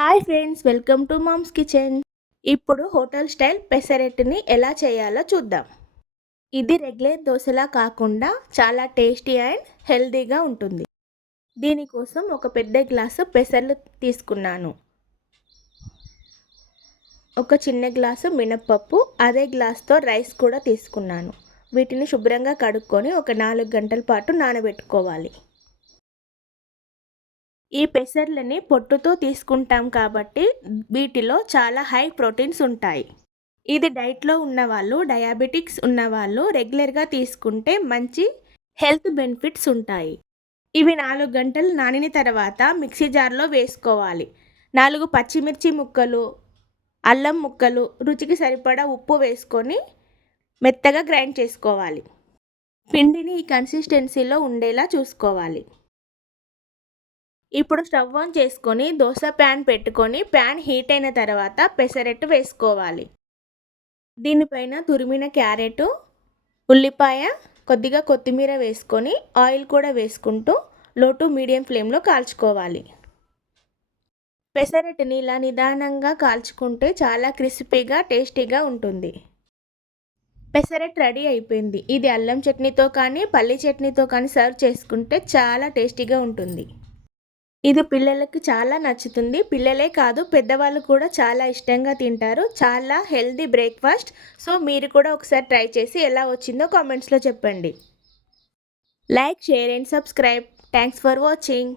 Hi friends, welcome to mom's kitchen. ఇప్పుడు hotel style పెసరట్టుని ఎలా చేయాలో చూద్దాం. ఇది రెగ్యులర్ దోశలా కాకుండా చాలా టేస్టీ అండ్ హెల్తీగా ఉంటుంది. దీనికోసం ఒక పెద్ద గ్లాసు పెసర్లు తీసుకున్నాను. ఒక చిన్న గ్లాసు మినప్పప్పు, అదే గ్లాస్తో రైస్ కూడా తీసుకున్నాను. వీటిని శుభ్రంగా కడుక్కొని ఒక 4 గంటల పాటు నానబెట్టుకోవాలి. ఈ పెసర్లని పొట్టుతో తీసుకుంటాం కాబట్టి వీటిలో చాలా హై ప్రోటీన్స్ ఉంటాయి. ఇది డైట్లో ఉన్నవాళ్ళు, డయాబెటిక్స్ ఉన్నవాళ్ళు రెగ్యులర్గా తీసుకుంటే మంచి హెల్త్ బెనిఫిట్స్ ఉంటాయి. ఇవి 4 గంటలు నానిన తర్వాత మిక్సీ జార్లో వేసుకోవాలి. 4 పచ్చిమిర్చి ముక్కలు, అల్లం ముక్కలు, రుచికి సరిపడా ఉప్పు వేసుకొని మెత్తగా గ్రైండ్ చేసుకోవాలి. పిండిని ఈ కన్సిస్టెన్సీలో ఉండేలా చూసుకోవాలి. ఇప్పుడు స్టవ్ ఆన్ చేసుకొని దోశ ప్యాన్ పెట్టుకొని ప్యాన్ హీట్ అయిన తర్వాత పెసరట్టు వేసుకోవాలి. దీనిపైన తురిమిన క్యారెట్, ఉల్లిపాయ, కొద్దిగా కొత్తిమీర వేసుకొని ఆయిల్ కూడా వేసుకుంటూ లో టు మీడియం ఫ్లేమ్లో కాల్చుకోవాలి. పెసరట్టుని ఇలా నిదానంగా కాల్చుకుంటే చాలా క్రిస్పీగా టేస్టీగా ఉంటుంది. పెసరట్టు రెడీ అయిపోయింది. ఇది అల్లం చట్నీతో కానీ పల్లి చట్నీతో కానీ సర్వ్ చేసుకుంటే చాలా టేస్టీగా ఉంటుంది. ఇది పిల్లలకి చాలా నచ్చుతుంది. పిల్లలే కాదు, పెద్దవాళ్ళు కూడా చాలా ఇష్టంగా తింటారు. చాలా హెల్తీ బ్రేక్ఫాస్ట్. సో మీరు కూడా ఒకసారి ట్రై చేసి ఎలా వచ్చిందో కామెంట్స్లో చెప్పండి. Like, share and subscribe. Thanks for watching.